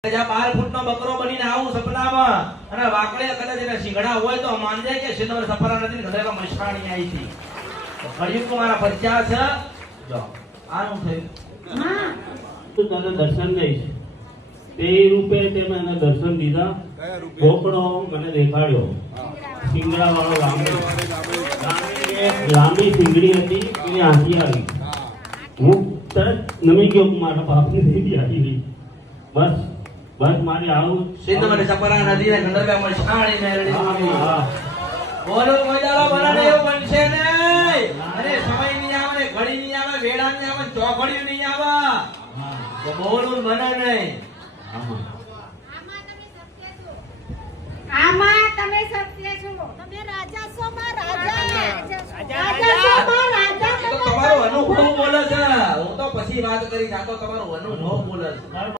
12 ફૂટનો બકરો બનીને આવું સપનામાં અને વાકડે કદાચ એને શીંગડા હોય તો માનજે કે સિંધવર સફરા નથી ઘરેમાં મશરાણી આવી હતી તો કળિયુગ મારા પરચા છે જો આનું થયું હા તો તને દર્શન દઈશ તે રૂપે તે મેં દર્શન દીધા બોકડો મને દેખાડ્યો શીંગડા વાળો લાંબી શીંગડી હતી એ હાથી આવી હું તરત નમી ગયો મારા બાપની દેવી આવી ગઈ બસ બસ મારી આવું સિંધવર સફરા નદી ને ગંડરબા મશરાણી મેળડી બોલો મજાલો બરાને એવું બનશે ને અરે સમય નહીં આવે ને ઘડી નહીં આવે વેળા નહીં આવે ચોઘડિયું નહીં આવે તો બોલું બને નહીં આમાં તમે સત્ય છો તમે રાજા છો માં રાજા રાજા છો માં રાજા તો તમારો અનુભવ બોલે છે હું તો પછી વાત કરી આ તો તમારો અનુભવ બોલે છે